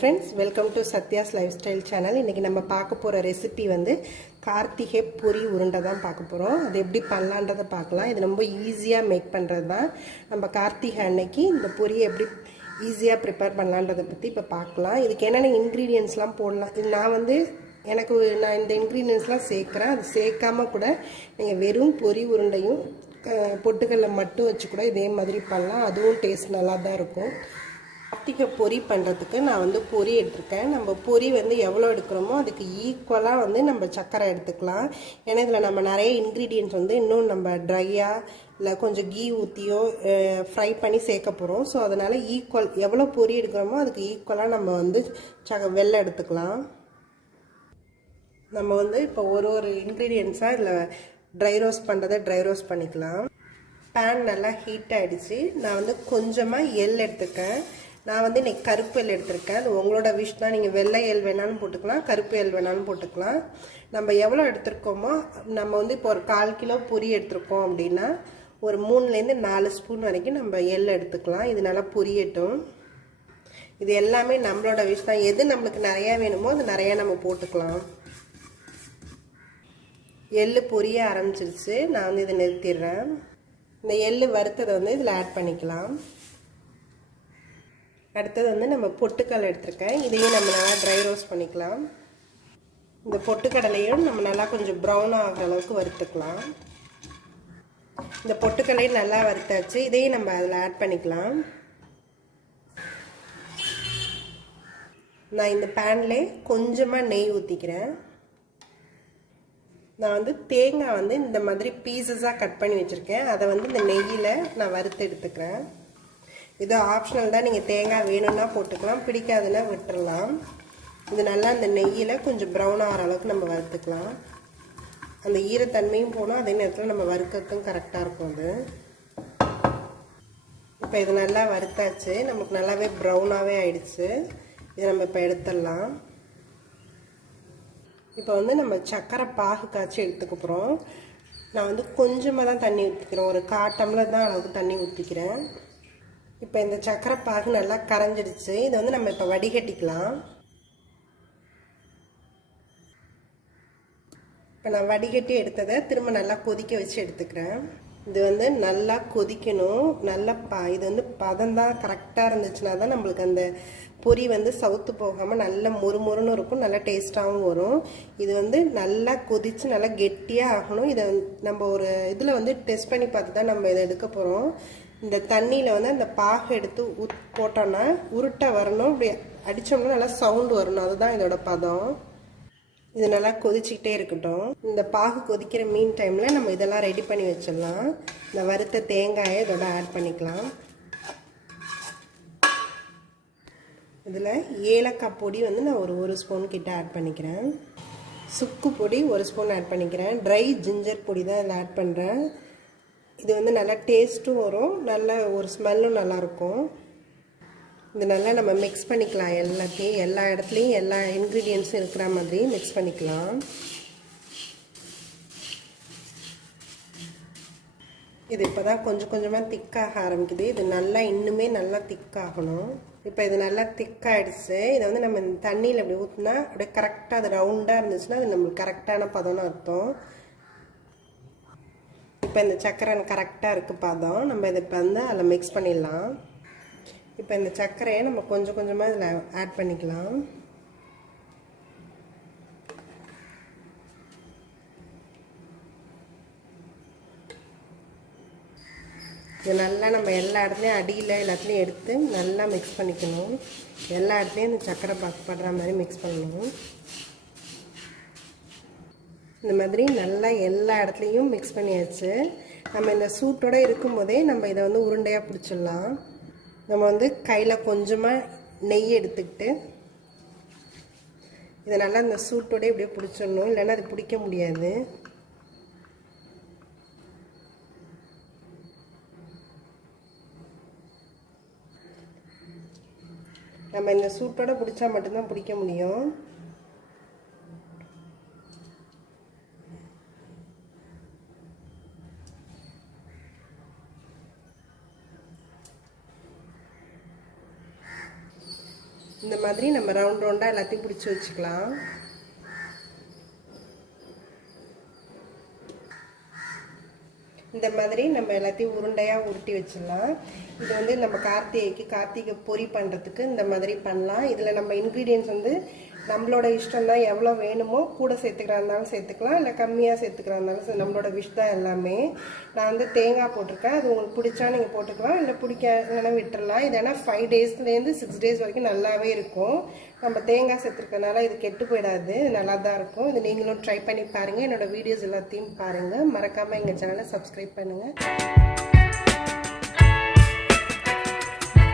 friends, welcome to Satya's Lifestyle channel. இன்னைக்கு நம்ம பார்க்க போற ரெசிபி வந்து கார்த்திகை பொரி உருண்டை தான் பார்க்க போறோம். அது எப்படி பண்ணலாம்ன்றதை பார்க்கலாம். இது ரொம்ப ஈஸியா மேக் பண்றது தான். நம்ம கார்த்திகை அன்னைக்கு இந்த பொரியை எப்படி ஈஸியா ப்ரிப்பேர் பண்ணலாம்ன்றதை பத்தி இப்ப பார்க்கலாம். இதுக்கு என்னென்ன இன்கிரிடியன்ட்ஸ்லாம் போடலாம். இது நான் இந்த இன்கிரிடியன்ட்ஸ்லாம் சேர்க்கறேன். அது சேர்க்காம கூட நீங்க வெறும் பொரி உருண்டையும் பொட்டுக்கல்ல மட்டும் வச்சு கூட இதே மாதிரி பண்ணலாம். அதுவும் டேஸ்ட் நல்லா தான் இருக்கும். கார்த்திகை பொரி பண்ணுறதுக்கு நான் வந்து பொரி எடுத்துருக்கேன். நம்ம பொரி வந்து எவ்வளோ எடுக்கிறோமோ அதுக்கு ஈக்குவலாக வந்து நம்ம சர்க்கரை எடுத்துக்கலாம். ஏன்னா இதில் நம்ம நிறைய இன்க்ரீடியன்ட்ஸ் வந்து இன்னும் நம்ம ட்ரையாக இல்லை கொஞ்சம் கீ ஊற்றியோ ஃப்ரை பண்ணி சேர்க்க போகிறோம். ஸோ அதனால் எவ்வளோ பொரி எடுக்கிறோமோ அதுக்கு ஈக்குவலாக நம்ம வந்து வெல்லம் எடுத்துக்கலாம். நம்ம வந்து இப்போ ஒரு இன்க்ரீடியன்ஸாக இதில் ட்ரை ரோஸ்ட் பண்ணுறதை ட்ரை ரோஸ்ட் பண்ணிக்கலாம். பேன் நல்லா ஹீட் ஆகிடுச்சு. நான் வந்து கொஞ்சமாக எள் எடுத்துக்கேன். நான் வந்து இன்றைக்கி கருப்பு எள் எடுத்திருக்கேன். அது உங்களோட விஷ் தான். நீங்கள் வெள்ளை எள் வேணாலும் போட்டுக்கலாம், கருப்பு எள் வேணாலும் போட்டுக்கலாம். நம்ம எவ்வளோ எடுத்துருக்கோமோ நம்ம வந்து இப்போ ஒரு 1/4 கிலோ பொரி எடுத்துருக்கோம் அப்படின்னா ஒரு 3லேருந்து 4 ஸ்பூன் வரைக்கும் நம்ம எள் எடுத்துக்கலாம். இது நல்லா பொரியட்டும். இது எல்லாமே நம்மளோட விஷ் தான். எது நம்மளுக்கு நிறையா வேணுமோ அது நிறையா நம்ம போட்டுக்கலாம். எள் பொரிய ஆரம்பிச்சிருச்சு. நான் வந்து இதை நிறுத்திடுறேன். இந்த எள் வறுத்ததை வந்து இதில் ஆட் பண்ணிக்கலாம். அடுத்தது வந்து நம்ம பொட்டுக்கடலை எடுத்துருக்கேன். இதையும் நம்ம நல்லா ட்ரை ரோஸ்ட் பண்ணிக்கலாம். இந்த பொட்டுக்கடலையும் நம்ம நல்லா கொஞ்சம் ப்ரௌன் ஆகிற அளவுக்கு வறுத்துக்கலாம். இந்த பொட்டுக்கடலையும் நல்லா வறுத்தாச்சு. இதையும் நம்ம அதில் ஆட் பண்ணிக்கலாம். நான் இந்த பேன்லேயே கொஞ்சமாக நெய் ஊற்றிக்கிறேன். நான் வந்து தேங்காய் வந்து இந்த மாதிரி பீசஸாக கட் பண்ணி வச்சுருக்கேன். அதை வந்து இந்த நெய்யில் நான் வறுத்து எடுத்துக்கிறேன். இது ஆப்ஷனல் தான். நீங்கள் தேங்காய் வேணும்னா போட்டுக்கலாம், பிடிக்காதுன்னா விட்டுடலாம். இது நல்லா இந்த நெய்யில் கொஞ்சம் ப்ரௌன் ஆகிற அளவுக்கு நம்ம வறுத்துக்கலாம். அந்த ஈரத்தன்மையும் போனால் அதே நேரத்தில் நம்ம வறுக்கிறதுக்கும் கரெக்டாக இருக்கும். அது இப்போ இது நல்லா வறுத்தாச்சு. நமக்கு நல்லாவே ப்ரௌனாகவே ஆயிடுச்சு. இதை நம்ம இப்போ எடுத்துடலாம். இப்போ வந்து நம்ம சர்க்கரை பாகு காய்ச்சி எடுத்துக்க போகிறோம். நான் வந்து கொஞ்சமாக தான் தண்ணி ஊற்றிக்கிறேன். ஒரு 1/4 டம்ளர் தான் அளவுக்கு தண்ணி ஊற்றிக்கிறேன். இப்போ இந்த சர்க்கரை பாகு நல்லா கரைஞ்சிடுச்சு. இதை வந்து நம்ம இப்போ வடிகட்டிக்கலாம். இப்போ நான் வடிகட்டி எடுத்ததை திரும்ப நல்லா கொதிக்க வச்சு எடுத்துக்கிறேன். இது வந்து நல்லா கொதிக்கணும். நல்லா இது வந்து பதம் தான் கரெக்டாக இருந்துச்சுன்னா தான் நம்மளுக்கு அந்த பொரி வந்து சவுத்து போகாமல் நல்ல மொறுமொறுன்னு இருக்கும், நல்லா டேஸ்ட்டாகவும் வரும். இது வந்து நல்லா கொதித்து நல்லா கெட்டியாக ஆகணும். இதை நம்ம ஒரு இதில் வந்து டெஸ்ட் பண்ணி பார்த்து தான் நம்ம இதை எடுக்க போகிறோம். இந்த தண்ணியில் வந்து அந்த பாகு எடுத்து போட்டோன்னா உருட்டை வரணும். இப்படி அடித்தோம்னா நல்லா சவுண்டு வரணும். அதுதான் இதோட பதம். இது நல்லா கொதிச்சுக்கிட்டே இருக்கட்டும். இந்த பாகு கொதிக்கிற மீன் டைமில் நம்ம இதெல்லாம் ரெடி பண்ணி வச்சிடலாம். இந்த வறுத்த தேங்காயை இதோட ஆட் பண்ணிக்கலாம். இதில் ஏலக்காய் பொடி வந்து நான் ஒரு ஸ்பூன் கிட்ட ஆட் பண்ணிக்கிறேன். சுக்கு பொடி 1 ஸ்பூன் ஆட் பண்ணிக்கிறேன். ட்ரை ஜிஞ்சர் பொடி தான் இதில் ஆட் பண்ணுறேன். இது வந்து நல்லா டேஸ்ட்டும் வரும், நல்ல ஒரு ஸ்மெல்லும் நல்லாயிருக்கும். இது நல்லா நம்ம மிக்ஸ் பண்ணிக்கலாம். எல்லா இடத்துலையும் எல்லா இன்க்ரீடியன்ஸும் இருக்கிற மாதிரி மிக்ஸ் பண்ணிக்கலாம். இது இப்போ தான் கொஞ்சம் கொஞ்சமாக திக்காக ஆரம்பிக்குது. இது நல்லா இன்னுமே நல்லா திக்காகணும். இப்போ இது நல்லா திக்காகிடுச்சு. இதை வந்து நம்ம இந்த தண்ணியில் அப்படி ஊற்றினா அப்படியே கரெக்டாக அது ரவுண்டாக இருந்துச்சுன்னா அது நம்மளுக்கு கரெக்டான பதம்னு அர்த்தம். இப்போ இந்த சர்க்கரை கரெக்டாக இருக்குது பதம். நம்ம இதை இப்போ வந்து அதில் மிக்ஸ் பண்ணிடலாம். இப்போ இந்த சர்க்கரையை நம்ம கொஞ்சம் கொஞ்சமாக இதில் ஆட் பண்ணிக்கலாம். இது நல்லா நம்ம எல்லா இடத்துலையும் அடியில் எல்லாத்துலேயும் எடுத்து நல்லா மிக்ஸ் பண்ணிக்கணும். எல்லா இடத்துலையும் இந்த சர்க்கரை படுற மாதிரி மிக்ஸ் பண்ணணும். இந்த மாதிரி நல்லா எல்லா இடத்துலையும் மிக்ஸ் பண்ணியாச்சு. நம்ம இந்த சூட்டோடு இருக்கும்போதே நம்ம இதை வந்து உருண்டையாக பிடிச்சிடலாம். நம்ம வந்து கையில் கொஞ்சமாக நெய் எடுத்துக்கிட்டு இதை நல்லா இந்த சூட்டோட இப்படியே பிடிச்சிடணும். இல்லைன்னா அது பிடிக்க முடியாது. நம்ம இந்த சூட்டோட பிடிச்சா மட்டும்தான் பிடிக்க முடியும். இந்த மாதிரி நம்ம ரவுண்ட் ரவுண்டாக எல்லாத்தையும் பிடிச்சி வச்சுக்கலாம். இந்த மாதிரி நம்ம எல்லாத்தையும் உருண்டையாக உருட்டி வச்சிடலாம். இது வந்து நம்ம கார்த்திகை பொரி பண்ணுறதுக்கு இந்த மாதிரி பண்ணலாம். இதில் நம்ம இன்க்ரீடியன்ஸ் வந்து நம்மளோட இஷ்டம் தான், எவ்வளோ வேணுமோ கூட சேர்த்துக்கிறா இருந்தாலும் சேர்த்துக்கலாம், இல்லை கம்மியாக சேர்த்துக்கிறா இருந்தாலும் நம்மளோட விஷ் தான் எல்லாமே. நான் வந்து தேங்காய் போட்டிருக்கேன், அது உங்களுக்கு பிடிச்சா நீங்கள் போட்டுக்கலாம், இல்லை பிடிக்கலன்னா விட்டுடலாம். இது ஏன்னா 5 டேஸ்லேருந்து 6 டேஸ் வரைக்கும் நல்லாவே இருக்கும். நம்ம தேங்காய் சேர்த்துருக்கனால இது கெட்டு போயிடாது, நல்லா தான் இருக்கும். இது நீங்களும் ட்ரை பண்ணி பாருங்கள். என்னோடய வீடியோஸ் எல்லாத்தையும் பாருங்கள். மறக்காமல் எங்கள் சேனலை சப்ஸ்கிரைப் பண்ணுங்கள்.